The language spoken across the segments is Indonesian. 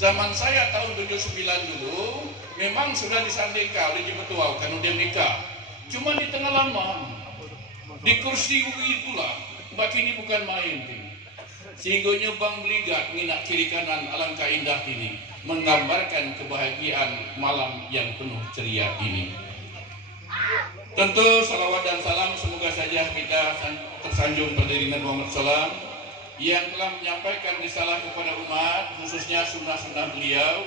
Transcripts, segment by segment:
Zaman saya tahun 79 dulu memang sudah disandingkan oleh Jebetuau kan udah nikah. Cuma di tengah lama di kursi UI itulah mbak ini bukan main sehingga Bang Beligat minak kiri kanan alangkah indah ini menggambarkan kebahagiaan malam yang penuh ceria ini. Tentu salawat dan salam semoga saja kita tersanjung pada Nabi Muhammad SAW yang telah menyampaikan risalah kepada umat, khususnya sunnah-sunnah beliau.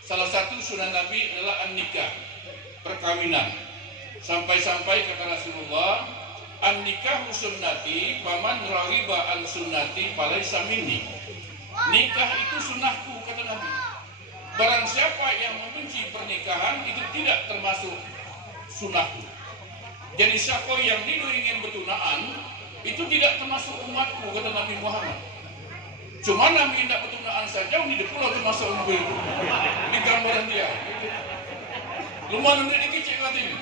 Salah satu sunnah Nabi adalah an-nikah, perkawinan. Sampai-sampai kata Rasulullah, an-nikahu sunnati, faman raghiba an sunnati falaysa minni. Nikah itu sunnahku, kata Nabi. Barang siapa yang membenci pernikahan, itu tidak termasuk sunnahku. Jadi siapa yang ingin bertunaan, itu tidak termasuk umatku, kata Nabi Muhammad. Cuma Nabi tidak bertunaan saja, di pulau termasuk umatku itu. Ini gambaran dia. Lumayan untuk dikicik katanya.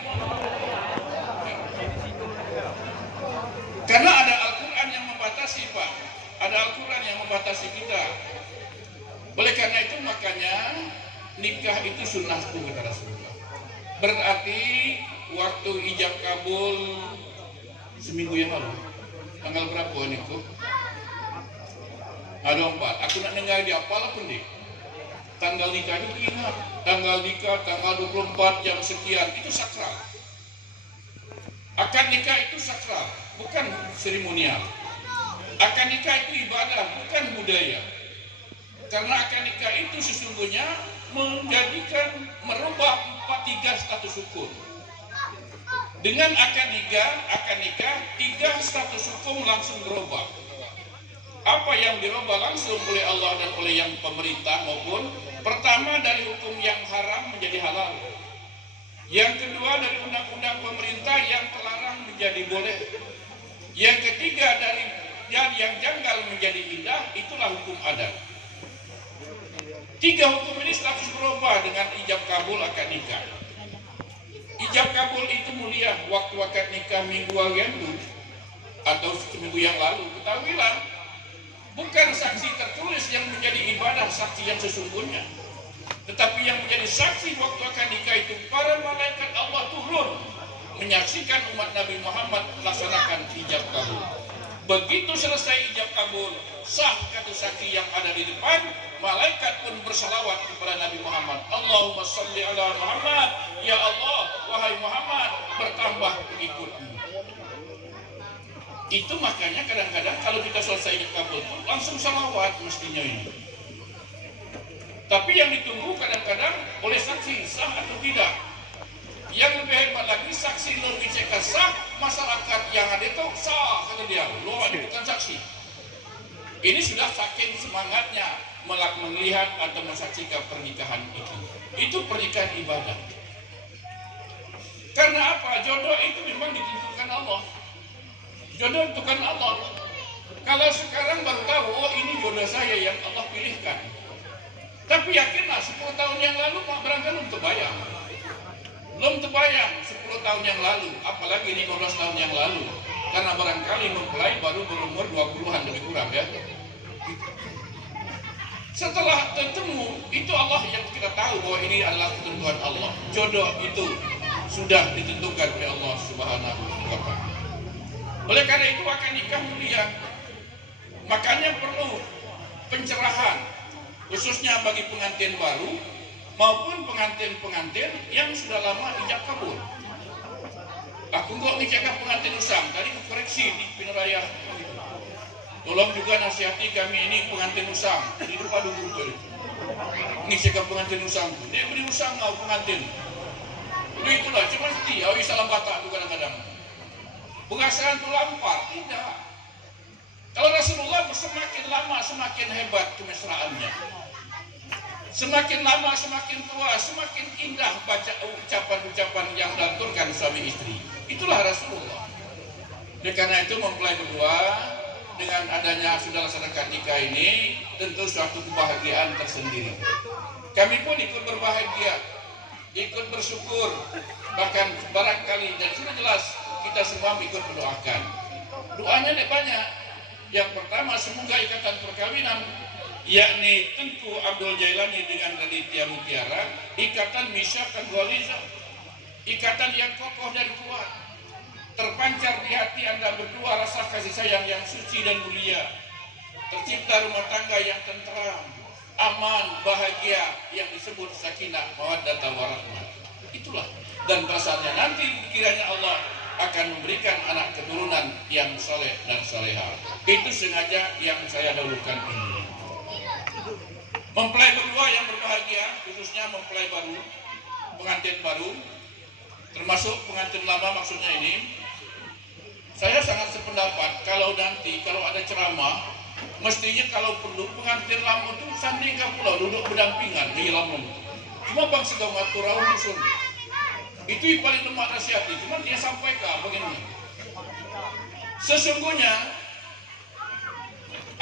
Karena ada Al-Quran yang membatasi, Pak. Ada Al-Quran yang membatasi kita. Oleh karena itu makanya nikah itu sunnahku, kata Rasulullah. Berarti waktu ijab kabul seminggu yang lalu. Tanggal berapa ini kok? Ada 4. Aku nak dengar dia apalah pun deh. Tanggal nikah itu ingat. Tanggal nikah tanggal 24 jam sekian itu sakral. Akad nikah itu sakral, bukan seremonial. Akad nikah itu ibadah, bukan budaya. Karena akad nikah itu sesungguhnya merubah 3 status hukum. Dengan akad nikah 3 status hukum langsung berubah. Apa yang dirubah langsung oleh Allah dan oleh yang pemerintah maupun pertama dari hukum yang haram menjadi halal. Yang kedua dari undang-undang pemerintah yang terlarang menjadi boleh. Yang ketiga dari yang janggal menjadi indah, itulah hukum adat. 3 hukum ini status berubah dengan ijab kabul akad nikah. Ijab kabul itu mulia waktu akad nikah minggu lalu atau seminggu yang lalu. Ketahuilah, bukan saksi tertulis yang menjadi ibadah saksi yang sesungguhnya, tetapi yang menjadi saksi waktu akad nikah itu para malaikat Allah turun menyaksikan umat Nabi Muhammad melaksanakan ijab kabul. Begitu selesai ijab kabul, sah kata saksi yang ada di depan, malaikat pun bersalawat kepada Nabi Muhammad. Allahumma salli ala Muhammad, ya Allah, wahai Muhammad, bertambah pengikutmu. Itu makanya kadang-kadang kalau kita selesai ijab kabul pun langsung salawat mestinya ini. Tapi yang ditunggu kadang-kadang oleh saksi sah atau tidak. Yang lebih hebat lagi, saksi lebih cek sah, masyarakat yang ada itu sah, kata dia. Lo ada bukan saksi. Ini sudah saking semangatnya melihat atau mensaksikan pernikahan itu. Itu pernikahan ibadah. Karena apa? Jodoh itu memang ditentukan Allah. Jodoh ditentukan Allah. Kalau sekarang baru tahu, oh ini jodoh saya yang Allah pilihkan. Tapi yakinlah 10 tahun yang lalu barangkali belum terbayang. Belum terbayang 10 tahun yang lalu, apalagi 15 tahun yang lalu. Karena barangkali mempelai baru berumur 20-an lebih kurang ya. Setelah ketemu, itu Allah yang kita tahu bahwa ini adalah ketentuan Allah. Jodoh itu sudah ditentukan oleh Allah Subhanahu wa Ta'ala. Oleh karena itu akad nikah mulia. Makanya perlu pencerahan, khususnya bagi pengantin baru maupun pengantin-pengantin yang sudah lama ijab kabul. Aku kok ngecekkan pengantin usang, tadi koreksi di Pinaraya. Tolong juga nasihati kami ini pengantin usang, di depan dulu. Ngecekkan pengantin usang, dia beri usang mau pengantin. Itulah, cuma dia salah batak tuh kadang-kadang. Pengasahan itu lampar, tidak. Kalau Rasulullah semakin lama semakin hebat kemesraannya. Semakin lama semakin tua, semakin indah baca ucapan-ucapan yang dilanturkan suami istri. Itulah Rasulullah. Oleh karena itu mempelai berdua dengan adanya sudah laksanakan nikah ini tentu suatu kebahagiaan tersendiri. Kami pun ikut berbahagia, ikut bersyukur, bahkan barangkali dan sudah jelas kita semua ikut mendoakan. Doanya banyak. Yang pertama, semoga ikatan perkawinan yakni Tengku Abdul Jailani dengan Raditya Mutiara, ikatan misyaqah ghaliza, ikatan yang kokoh dan kuat, terpancar di hati Anda berdua rasa kasih sayang yang suci dan mulia, tercipta rumah tangga yang tentram, aman, bahagia, yang disebut sakinah mawaddah warahmah. Itulah, dan rasanya nanti kiranya Allah akan memberikan anak keturunan yang soleh dan soleha. Itu sengaja yang saya dahulukan ini. Mempelai berdua yang berbahagia, khususnya mempelai baru, pengantin baru, termasuk pengantin lama maksudnya ini, saya sangat sependapat kalau nanti kalau ada ceramah, mestinya kalau perlu pengantin lama itu sandingkan pula duduk berdampingan di lama. Cuma bang segala ngatur raun usul. Itu yang paling lemah nasihat itu, cuma dia sampaikan begini. Sesungguhnya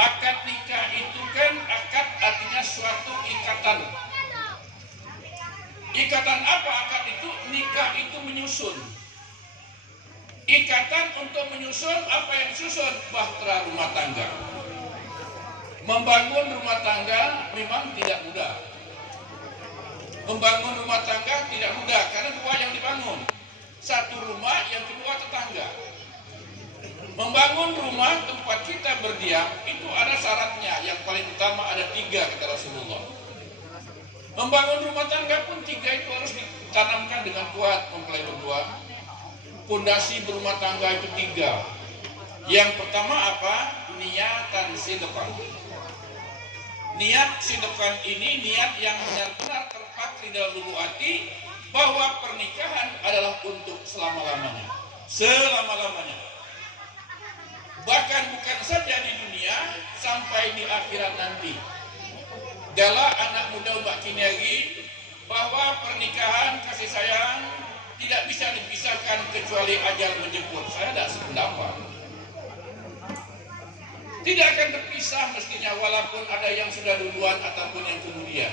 akad nikah itu kan akad artinya suatu ikatan. Ikatan apa akad itu? Nikah itu menyusun. Ikatan untuk menyusun apa yang susun? Bahtera rumah tangga. Membangun rumah tangga memang tidak mudah. Membangun rumah tangga tidak mudah karena dua yang dibangun. Satu rumah, yang kedua tetangga. Membangun rumah tempat kita berdiam itu ada syaratnya. Yang paling utama ada 3 kata Rasulullah. Membangun rumah tangga pun 3 itu harus ditanamkan dengan kuat mempelai berdua. Pondasi berumah tangga itu 3. Yang pertama apa? Niatan sidqan. Niat sidqan ini niat yang benar-benar terpatri dalam lubuk hati bahwa pernikahan adalah untuk selama-lamanya. Selama-lamanya. Bahkan bukan saja di dunia, sampai di akhirat nanti. Gala anak muda Mbak Kiniagi bahwa pernikahan kasih sayang tidak bisa dipisahkan kecuali ajal menjemput. Saya tidak sependapat. Tidak akan terpisah mestinya walaupun ada yang sudah duluan ataupun yang kemudian.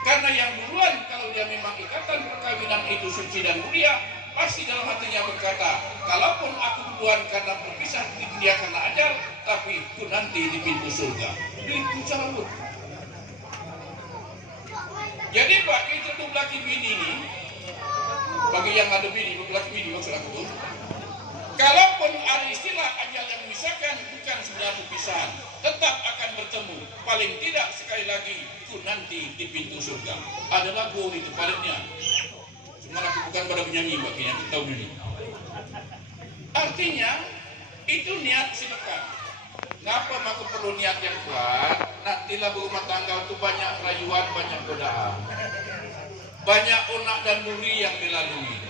Karena yang duluan kalau dia memang ikatan perkawinan itu suci dan mulia, pasti dalam hatinya berkata, kalaupun aku duluan karena berpisah di dunia karena ajal, tapi itu nanti di pintu surga. Itu cabut. Jadi Pak, itu tuh laki bini ini, bagi yang ada bini, laki bini maksud aku tuh, kalaupun ada istilah ajal yang memisahkan, bukan sebenarnya perpisahan, tetap akan bertemu. Paling tidak sekali lagi, itu nanti di pintu surga. Ada lagu itu paliknya. Cuma aku bukan pada penyanyi baginya di tahun ini. Artinya itu niat sedekah. Ngapa aku perlu niat yang kuat? Nantilah berumah tangga itu banyak rayuan, banyak godaan, banyak onak dan duri yang dilalui,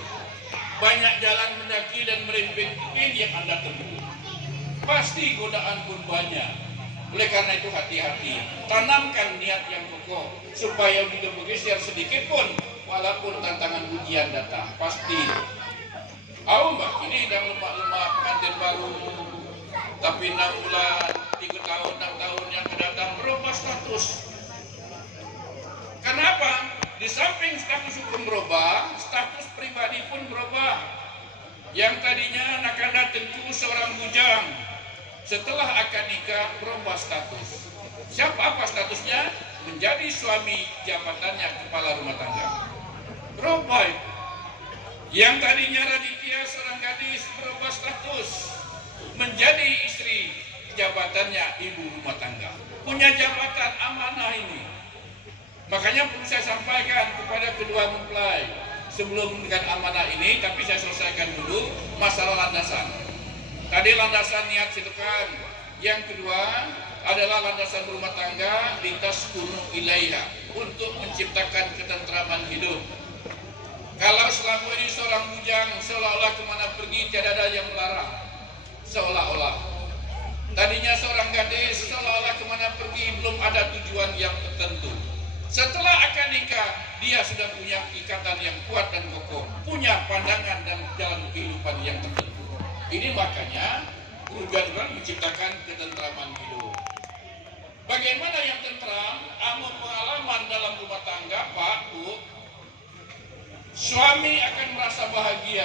banyak jalan mendaki dan merembet yang Anda tempuh. Pasti godaan pun banyak. Oleh karena itu hati-hati, tanamkan niat yang kokoh supaya tidak bergeser sedikit pun. Walaupun tantangan ujian datang, pasti. Mbak, ini dah lemak-lemak pengantin baru, tapi 6 bulan, 3 tahun, 6 tahun yang kedatang berubah status. Kenapa? Di samping status hukum berubah, status pribadi pun berubah. Yang tadinya Nakanda Tengku seorang bujang, setelah akad nikah berubah status. Siapa apa statusnya? Menjadi suami, jabatannya kepala rumah tangga. Berubah. Yang tadinya Raditya seorang gadis berubah status menjadi istri, jabatannya ibu rumah tangga. Punya jabatan amanah ini. Makanya perlu saya sampaikan kepada kedua mempelai sebelum memberikan amanah ini, tapi saya selesaikan dulu masalah landasan. Tadi landasan niat sedekah. Yang kedua adalah landasan rumah tangga lintas kuno ilaiha untuk menciptakan ketentraman hidup. Kalau selama ini seorang bujang seolah-olah kemana pergi tiada ada yang melarang, seolah-olah. Tadinya seorang gadis seolah-olah kemana pergi belum ada tujuan yang tertentu. Setelah akad nikah dia sudah punya ikatan yang kuat dan kokoh, punya pandangan dan jalan kehidupan yang tertentu. Ini makanya Tuhan menciptakan ketentraman hidup. Bagaimana yang tentram? Amun pengalaman dalam rumah tangga, Pak, Bu, suami akan merasa bahagia